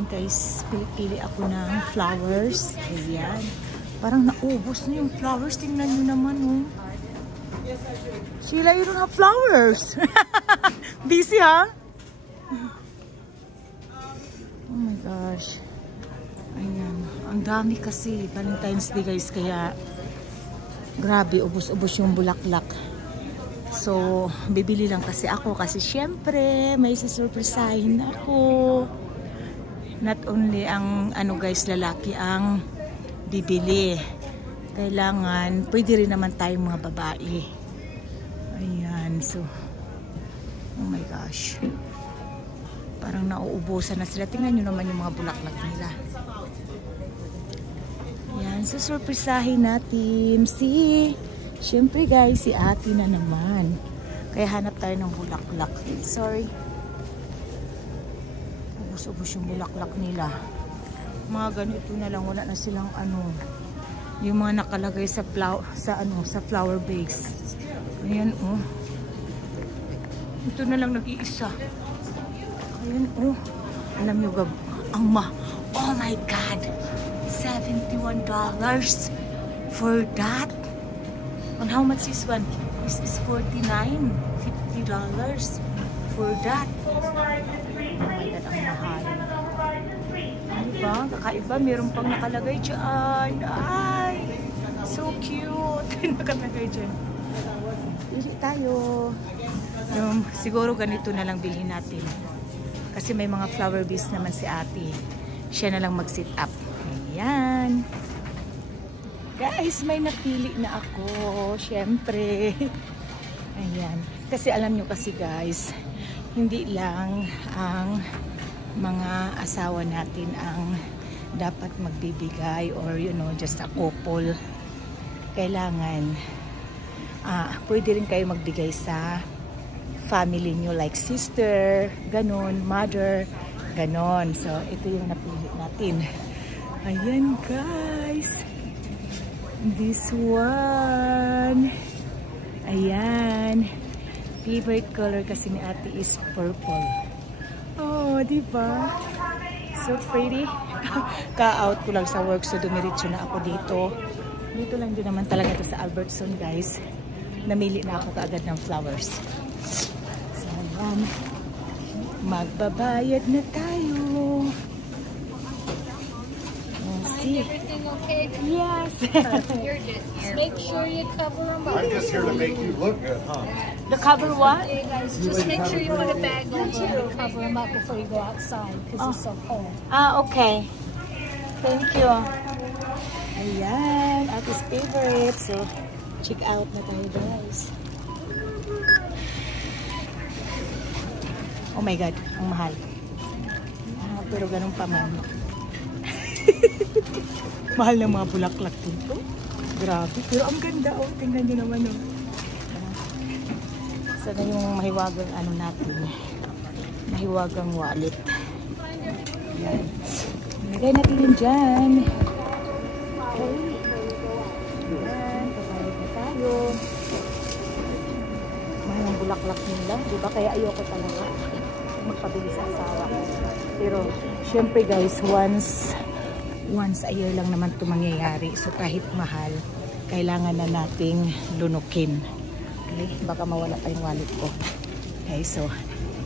Ayan guys, pili ako ng flowers. Ayan. Parang naubos na yung flowers. Tingnan nyo naman, oh. Sheila, you don't have flowers. Busy, ha? Oh my gosh. Ayan. Ang dami kasi. Valentine's Day, guys. Kaya, grabe, ubos-ubos yung bulaklak. So, bibili lang kasi ako. Kasi, syempre, may sisurpresahin ako. Not only ang, guys, lalaki ang bibili. Kailangan, pwede rin naman tayong mga babae. Ayan, so, oh my gosh. Parang nauubusan na sila. Tingnan nyo naman yung mga bulaklak nila. Ayan, so surprisahin natin syempre guys, si ate na naman. Kaya hanap tayo ng bulaklak. Sorry. Ubus-ubos yung bulaklak nila. Mga ganito na lang, wala na silang yung mga nakalagay sa flower base. Ayan, oh. Ito na lang nag-iisa. Ayan, oh. Alam nyo, oh my God. $71 for that. And how much is one? This is $49. $50 for that. Oh my God, ang mahal. Diba? Kakaiba, meron pang nakalagay dyan. Ay, so cute. Nakalagay dyan. Pili tayo. Siguro ganito na lang bilhin natin. Kasi may mga flower base naman si ate. Siya na lang mag-sit up. Ayan. Guys, may napili na ako. Siyempre. Ayan. Kasi alam nyo kasi guys, hindi lang ang mga asawa natin ang dapat magbibigay or just a couple. Kailangan pwede rin kayo magbigay sa family nyo like sister, ganon, mother, ganon. So ito yung napili natin. Ayan guys, this one. Ayan, favorite color kasi ni ate is purple. Oh, diba? So pretty. Ka-out ko lang sa work, so dumiretso na ako dito. Dito lang din naman talaga ito sa Albertson, guys. Namili na ako kaagad ng flowers. So, ayan. Magbabayad na tayo. See? Everything okay? Yes. You're just here. Make sure you cover them up. I'm just here to make you look good, huh? The cover what? Okay, guys, just make sure you put a bag over them and cover them up before you go outside because it's so cold. Okay. Thank you. Ayan, ate's favorite. So, check out na tayo, guys. Oh my God, ang mahal. Pero ganun pa man. Mahal na mga bulaklak dito. Grabe. Pero ang ganda, oh. Tingnan nyo naman, oh. Sana yung mahiwagang natin. Mahiwagang wallet. Ayan. Lagay natin yun dyan. Okay. Ayan. Pagkalit na tayo. Mahal ang bulaklak nila. Diba? Kaya ayoko talaga magpabili sa asawa. Pero, syempre guys, once a year lang naman ito mangyayari. So kahit mahal, kailangan na nating lunukin. Okay? Baka mawala pa yung wallet ko. Okay, so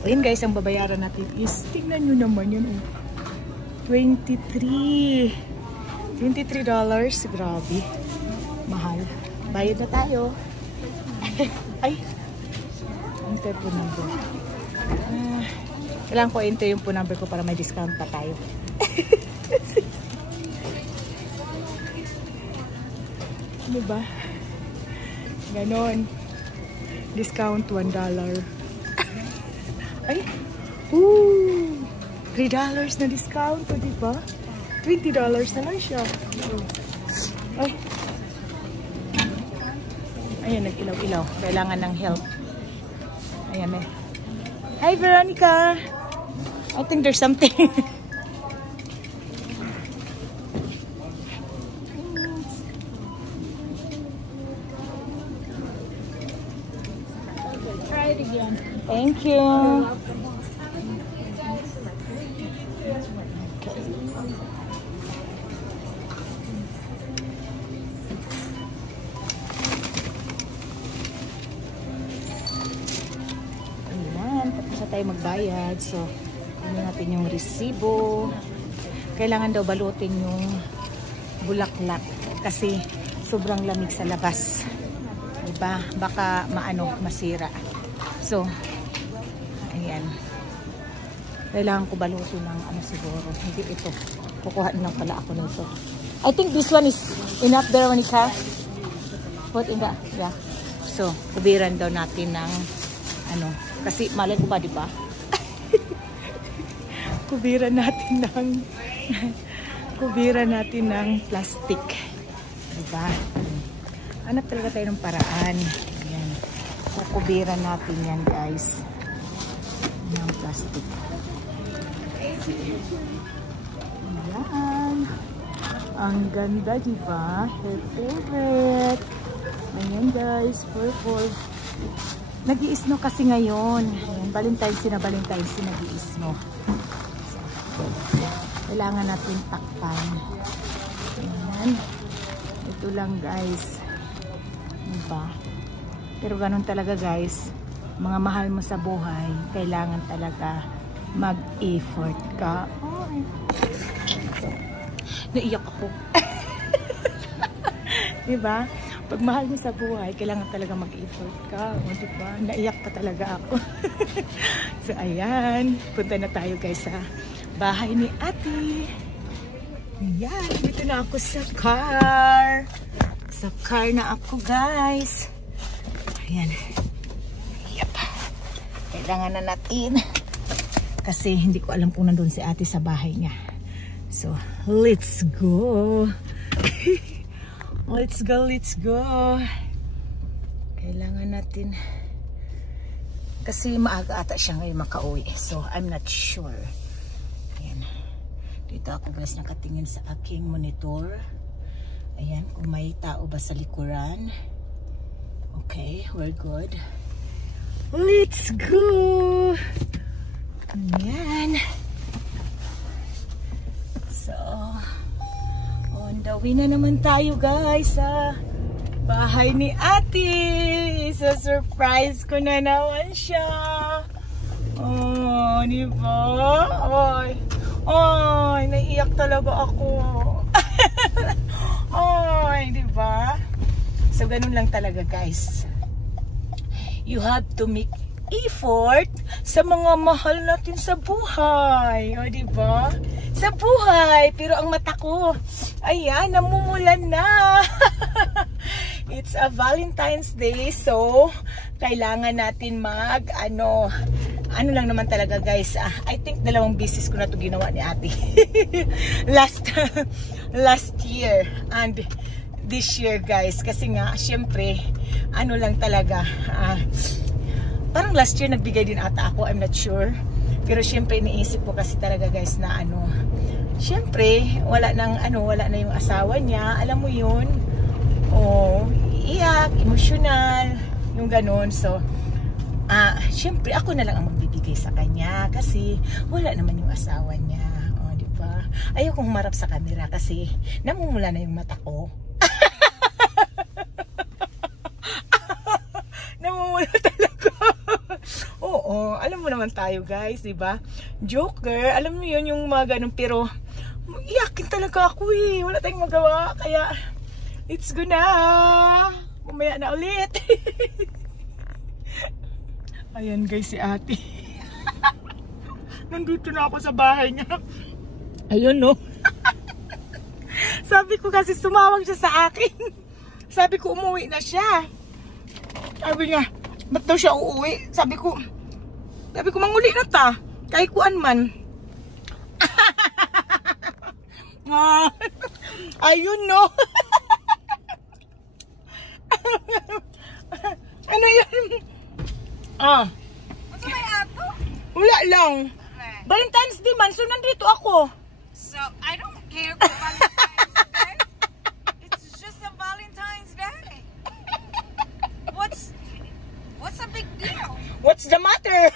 ayun guys, ang babayaran natin is, tingnan nyo naman yun. $23. Grabe. Mahal. Bayad na tayo. Ay! Enter po number. Kailangan ko enter yung po number ko para may discount pa tayo. Diba? Ganon. Discount $1. Ay! $3 na discount. O, diba? $20 na lang siya. Ay! Ayan, nag-ilaw-ilaw. Kailangan ng help. Ayan eh. Hi, Veronica! I think there's something. Try it again. Thank you. Okay. tayo magbayad. So, ano natin yung resibo. Kailangan daw balutin yung bulaklak kasi sobrang lamig sa labas. Diba? Baka masira. So, ayan. Kailangan ko balutin ng siguro. Hindi ito. Kukuha lang pala ako nito. I think this one is enough there, Monica. Put in the, yeah. So, kubiran daw natin ng kasi malay ko ba, di ba? Kubiran natin ng plastic. Diba? Hanap talaga tayo ng paraan. Ayan. Kukubiran natin yan, guys. Ng plastic. Ayan. Ang ganda, diba? Favorite. Ayan, guys. Purple. Nag-i-snow kasi ngayon. Ayan. Valentine's nag-i-snow. Kailangan natin takpan. Ayan. Ito lang, guys. Diba? Pero ganun talaga, guys. Mga mahal mo sa buhay, kailangan talaga mag-effort ka. Oh. Naiyak ako. Diba? Pag mahal mo sa buhay, kailangan talaga mag-effort ka. O, diba? Naiyak pa talaga ako. So, ayan. Punta na tayo, guys, sa bahay ni Ate. Ayan. Dito na ako sa car. Sa car na ako, guys. Ayan. Yep. Kailangan na natin. Kasi hindi ko alam kung nandun si Ate sa bahay niya. So, let's go. Let's go, let's go. Kailangan natin. Kasi maaga ata siya ngayon makauwi. So, I'm not sure. Ayan. Dito ako, guys, nakatingin sa aking monitor. Ayan, kung may tao ba sa likuran. Okay, we're good. Let's go! Ayan. So, on the way na naman tayo, guys, sa bahay ni Ate. So, surprise ko na naman siya. Oh, di ba? Ay, ay, naiiyak talaga ako. Ay, di ba? So, ganun lang talaga, guys. You have to make effort sa mga mahal natin sa buhay. O, di ba? Sa buhay. Pero ang mata ko, ayan, namumulan na. It's a Valentine's Day. So, kailangan natin ano lang naman talaga, guys. I think 2 beses ko na ito ginawa ni Ate. last year and this year, guys. Kasi nga, syempre, lang talaga. Parang last year nagbigay din ata ako. I'm not sure. Pero syempre, iniisip ko kasi talaga, guys, na syempre, wala na yung asawa niya. Alam mo yun? Oh, iyak, emotional, yung ganun. So, syempre, ako na lang ang magbibigay sa kanya kasi wala naman yung asawa niya. O, di ba? Ayokong humarap sa camera kasi namumula na yung mata ko. Namumula talaga. Oo, alam mo naman tayo, guys, di ba? Joker, alam mo yun yung mga ganun, pero iyakin talaga ako eh. Wala tayong magawa, kaya let's go na. Umaya na ulit. Ayan, guys, si Ate. Nandito na ako sa bahay niya. Ayun, no? Sabi ko kasi sumawag siya sa akin. Sabi ko umuwi na siya. Sabi niya, ba't daw siya uuwi? Sabi ko manguli na ta. Kahit kuan man. Ayun, no? Ano yun? What's may ato? Wala lang. Valentine's Day man, so nandito ako. So, I don't care for Valentine's Day. It's just a Valentine's Day. What's a big deal? What's the matter?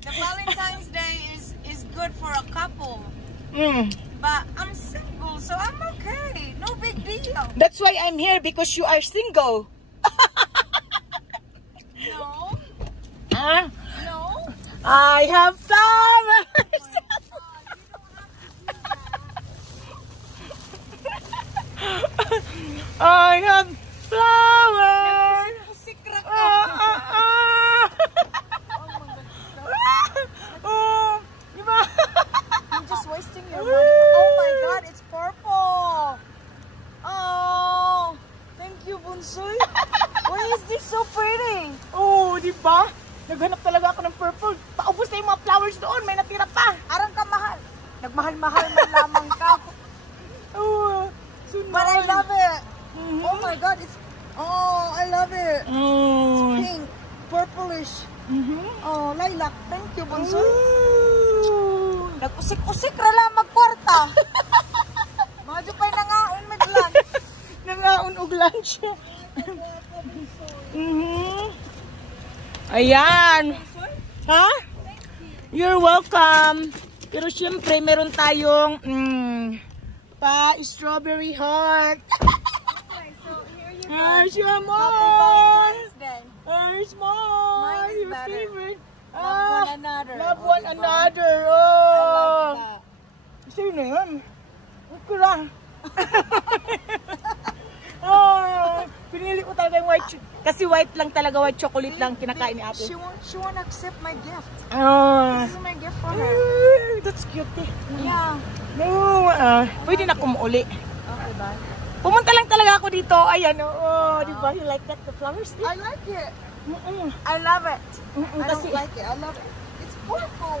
The Valentine's Day is good for a couple. But I'm single, so I'm okay. No big deal. That's why I'm here, because you are single. No. Huh? No. I have flowers. I have flowers. Sikra ka. Oh, di ba? You're just wasting your money. Oh my God, it's purple. Oh, thank you, Bunsoy. Why is this so pretty? Oh, di ba? Naghanap talaga ako ng purple. Paubos na yung mga flowers doon. May natira pa. Arang ka mahal. Nagmahal-mahal man lamang ka. Oh, so But I nice. love it. Mhm. Oh my God, it's. Oh, I love it. Oh. Pink, purplish. Mhm. Oh, lilac. Thank you, Bunsoy. Ooh. Nag-usik-usik ra lang magkwarta. Medyo pa'y nangaon maglan. Nangaon og lunch. Mhm. Ayan. Ha? You're welcome. Pero syempre, meron tayong pa-strawberry heart. Okay, so here you go. Here's your Happy more. Valentine's Day. Here's more. Mine is Your better. favorite. Love one another. Love Oh, one diba? another. I Oh. like that. Sino yan? Okay lang. Oh, pinili ko talaga yung kasi white lang talaga, white chocolate lang kinakain ni ate. She won't accept my gift. Oh. This is my gift for her. Ay, that's cute eh. Yeah. No, pwede na kumuuli. Okay, bye. Pumunta lang talaga ako dito. Ayan, oh, di ba? You like that? The flowers? I like it. Mm-mm. I love it. Mm-mm, I kasi, don't like it. I love it. It's purple.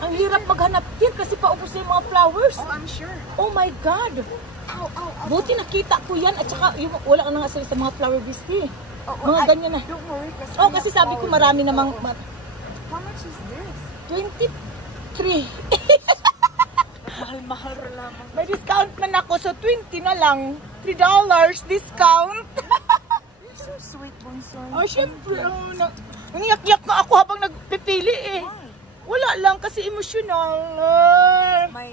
ang hirap maghanap din kasi paubos na yung mga flowers. Oh, I'm sure. Oh my God. Ow, ow, ow. Buti nakita ko yan at saka yung, wala ka na nga sa mga flower biscuit. Oh, Mga ganyan na. Don't worry. Oh, kasi sabi ko marami namang How much is this? 23. Mahal-mahal lamang. May discount man ako, so 20 na lang. $3 discount. You're so sweet, Bunsoy. Oh, syempre. Nangiyak-yak na ako habang nagpipili eh. Wala lang kasi emotional. My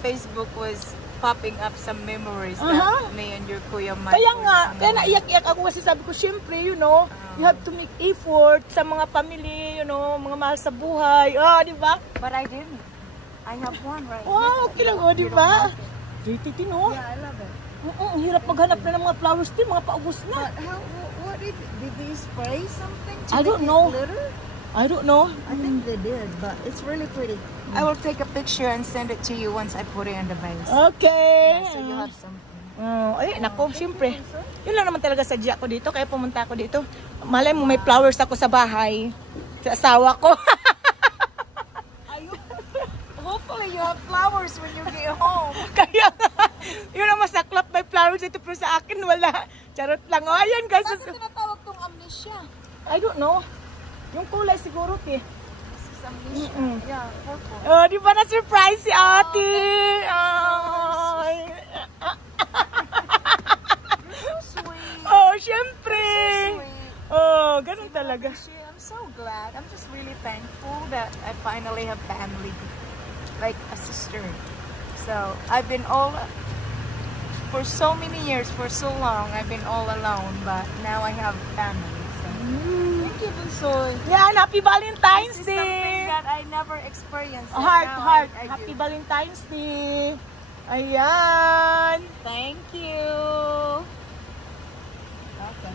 Facebook was popping up some memories that me and your Kuya Mike. Kaya nga, kaya naiyak-iyak ako kasi sabi ko, syempre, you know, you have to make effort sa mga family, you know, mga mahal sa buhay. Ah, di ba? But I didn't. I have one right Wow, okay lang, oh, di ba? Pretty, no? Yeah, I love it. Ang hirap maghanap na ng mga flowers din, mga paubos na. But what did they spray something to I make don't it know. glitter? I don't know. I think they did, but it's really pretty. I will take a picture and send it to you once I put it in the vase. Okay. So you have something. Ay, nako, syempre. Yun lang naman talaga sadya ko dito, kaya pumunta ako dito. Malay mo, may flowers ako sa bahay. Sa asawa ko. Hopefully you have flowers when you get home. Kaya, yun ang masaklap, may flowers dito, pero sa akin wala. Charot lang. O, ayan guys. Bakit tinatawag tong amnesia? I don't know. Yung kulay siguro, te. This is amnesia. Yeah, purple. Oh, di ba na-surprise si ate? Ay. So sweet. Oh, syempre. Sweet. Oh, ganun talaga. I'm so glad. I'm just really thankful that I finally have family. Like a sister. So, I've been for so many years, for so long, I've been all alone. But now I have family. So, thank you, Bunsoy. Yan, happy Valentine's This is something Day. that I never experienced. and Heart, now heart. I Happy do. Valentine's Day. Ayan. Thank you. Okay.